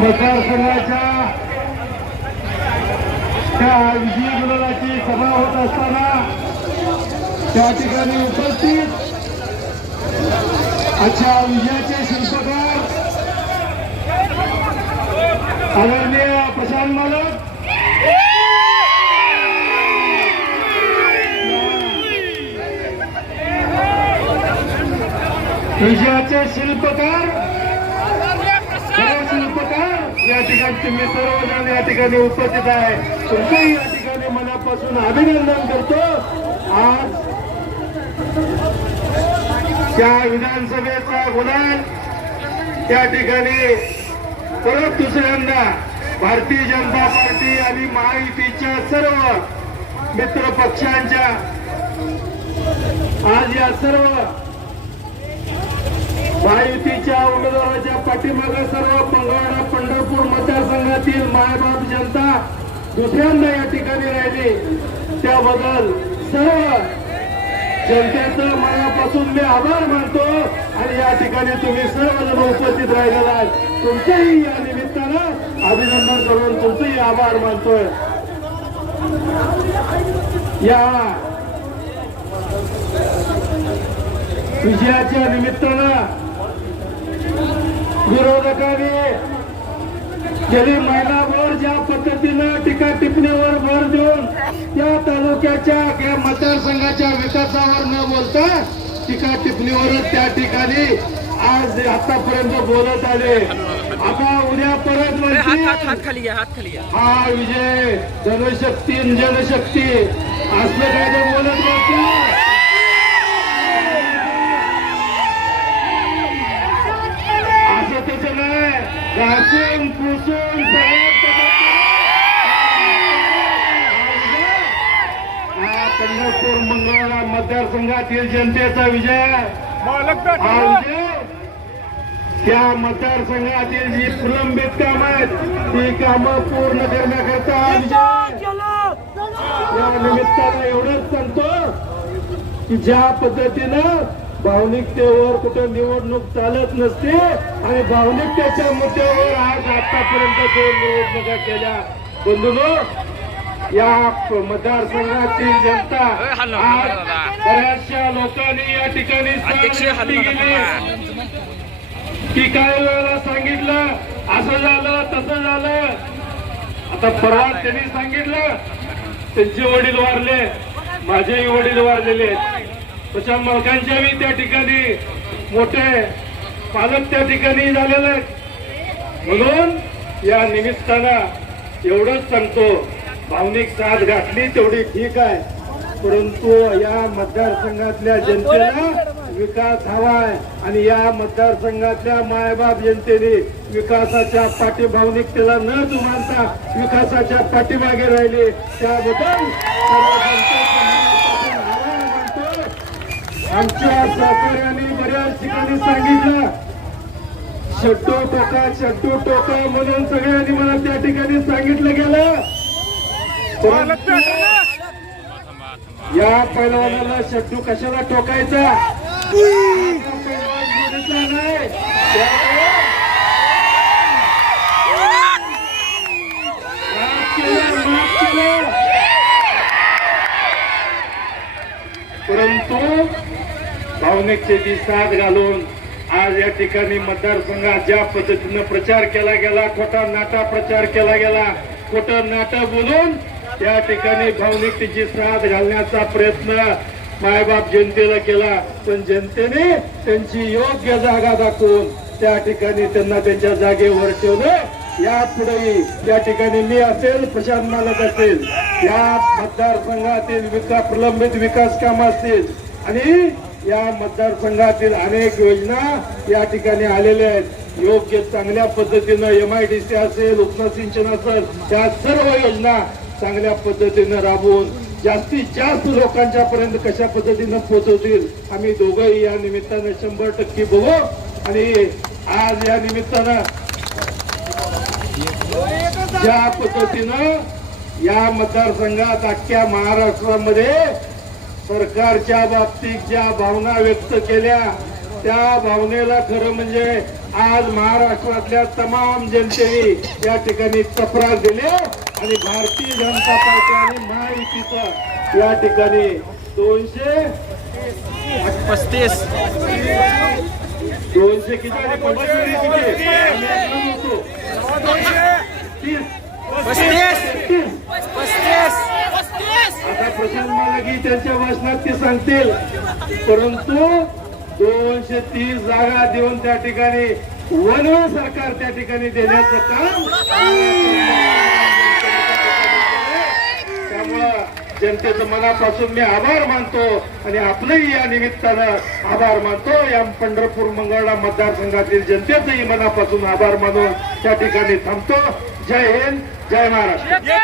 मतदारसंघाच्या त्या विजयी गुलाची सभा होत असताना त्या ठिकाणी उपस्थित अच्छा विजयाचे शिल्पकार आदरणीय प्रशांत मालक. विजयाचे शिल्पकार सर्व शिल्पकार या ठिकाणी तुम्ही सर्वजण या ठिकाणी उपस्थित आहे. तुमचंही या ठिकाणी मनापासून अभिनंदन करतो. आज त्या विधानसभेचा गुलाल त्या ठिकाणी परत दुसऱ्यांदा भारतीय जनता पार्टी आणि महायुतीच्या सर्व मित्र पक्षांच्या आज या सर्व महायुतीच्या उमेदवाराच्या पाठीमागे सर्व पंगवाडा पंढरपूर मतदारसंघातील मायबाप जनता दुसऱ्यांदा या ठिकाणी राहिली. त्याबद्दल सर्व जनतेचं मनापासून मी आभार मानतो आणि या ठिकाणी तुम्ही सर्वजण उपस्थित राहिलेला आहे. तुमचंही या निमित्तानं अभिनंदन करून तुमचंही आभार मानतोय. या विजयाच्या निमित्तानं विरोधकांनी गेली महिनाभर ज्या पद्धतीनं टीका टिप्पणीवर भर देऊन त्या तालुक्याच्या किंवा मतदारसंघाच्या विकासावर न बोलता टीका टिप्पणीवरच त्या ठिकाणी आज आतापर्यंत बोलत आले. आता उद्या परत घ्या हा विजय जनशक्ती जनशक्ती. असलं काय ते बोलत नसतं नाही घासून पुसून पंढरपूर मंगळवार मतदारसंघातील जनतेचा विजय त्या मतदारसंघातील जी प्रलंबित कामं आहेत ती कामं पूर्ण करण्याकरता या निमित्तानं एवढंच सांगतो की ज्या पद्धतीनं भावनिकतेवर कुठं निवडणूक चालत नसते आणि भावनिकतेच्या मुद्द्यावर आज आतापर्यंत दोन निवडणुका केल्या. बंधूनो या मतदारसंघातील जनता आज बऱ्याचशा लोकांनी या ठिकाणी की काही वेळेला सांगितलं असं झालं तसं झालं. आता परवा त्यांनी सांगितलं त्यांचे वडील वारले माझेही वडील वारलेले आहेत. तशा मालकांच्याही त्या ठिकाणी मोठे पालक त्या ठिकाणी झालेले आहेत. म्हणून या निमित्तानं एवढंच सांगतो भावनिक साथ घातली तेवढी ठीक आहे. परंतु या मतदारसंघातल्या जनतेला विकास हवाय आणि या मतदारसंघातल्या मायबाप जनतेने विकासाच्या पाठी भावनिकतेला न जुमानता विकासाच्या पाठीमागे राहिले. त्याबद्दल सर्व जनतेचं मनापासून आभार मानतो. आमच्या सहकार्याने बऱ्याच ठिकाणी सांगितलं. शट्टू टोका शट्टू टोका म्हणून सगळ्यांनी मला त्या ठिकाणी सांगितलं गेलं. या पैलवानाला शट्टू कशाला टोकायचा हा पैलवान गुढीचा नाही. त्यामुळे माफ केलं, माफ केलं. परंतु भावनिकतेची साथ घालून आज या ठिकाणी मतदारसंघात ज्या पद्धतीनं प्रचार केला गेला खोटा नाटा प्रचार केला गेला खोटं नाटक बोलून त्या ठिकाणी भावनिकतेची साथ घालण्याचा प्रयत्न मायबाप जनतेला केला. पण जनतेने त्यांची योग्य जागा दाखवून त्या ठिकाणी त्यांना त्यांच्या जागेवर ठेवलं. या पुढेही या ठिकाणी मी असेल प्रशांत मालक असेल या मतदारसंघातील विकास प्रलंबित विकास काम असतील आणि या मतदारसंघातील अनेक योजना या ठिकाणी आलेल्या आहेत. योग्य चांगल्या पद्धतीनं एम आय डी सी असेल उपसा सिंचन असेल त्या सर्व योजना चांगल्या पद्धतीनं राबवून जास्तीत जास्त लोकांच्या पर्यंत कशा पद्धतीनं पोहोचवतील आम्ही दोघंही या निमित्तानं शंभर टक्के बघू. आणि आज या निमित्तानं ज्या पद्धतीनं या मतदारसंघात अख्ख्या महाराष्ट्रामध्ये सरकारच्या बाबतीत ज्या भावना व्यक्त केल्या त्या भावनेला खरं म्हणजे आज महाराष्ट्रातल्या तमाम जनतेने या ठिकाणी चपराक दिले आणि भारतीय जनता पार्टी आणि महायुतीचं या ठिकाणी दोनशे पस्तीस. दोनशे किती. तीस. पस्तीस. प्रशांत त्यांच्या भाषणात ते सांगतील. परंतु दोनशे तीस जागा देऊन त्या ठिकाणी वनवे सरकार त्या ठिकाणी देण्याचं काम त्यामुळं जनतेचं मनापासून मी आभार मानतो आणि आपलंही या निमित्तानं आभार मानतो. या पंढरपूर मंगळा मतदारसंघातील जनतेचंही मनापासून आभार मानून त्या ठिकाणी थांबतो. जय हिंद जय महाराष्ट्र.